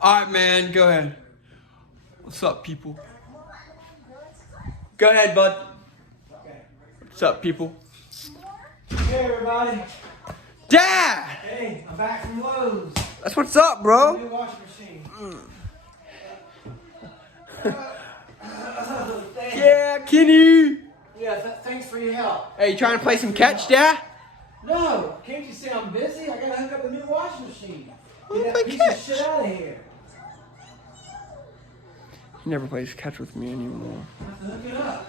Alright, man, go ahead. What's up, people? Go ahead, bud. Okay. What's up, people? Hey, everybody. Dad! Hey, I'm back from Lowe's. That's what's up, bro. New washing machine. Yeah, Kenny. Yeah, thanks for your help. Hey, you trying to play some catch, Dad? No, can't you see I'm busy? I gotta hook up a new washing machine. Wanna Get play that piece catch? of shit out of here. He never plays catch with me anymore. I have to hook it up.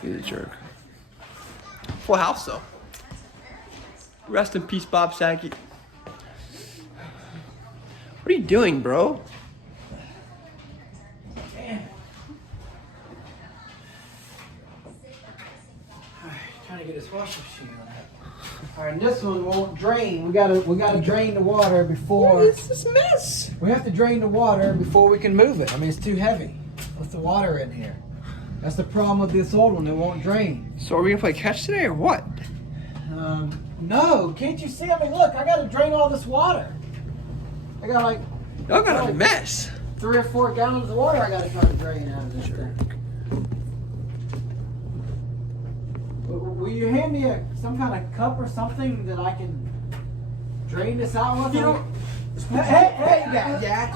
He's a jerk. Full house, though. Rest in peace, Bob Saget. What are you doing, bro? Damn. Alright, trying to get this washing machine on that. Alright, and this one won't drain. We gotta drain the water before. What is this mess? We have to drain the water before we can move it. I mean, it's too heavy with the water in here. That's the problem with this old one. It won't drain. So are we gonna play catch today or what? No. Can't you see? I mean, look. I got to drain all this water. I got like Y'all got a mess. 3 or 4 gallons of water I got to try to drain out of this thing. Will you hand me some kind of cup or something that I can drain this out with? You know. Hey, Dad.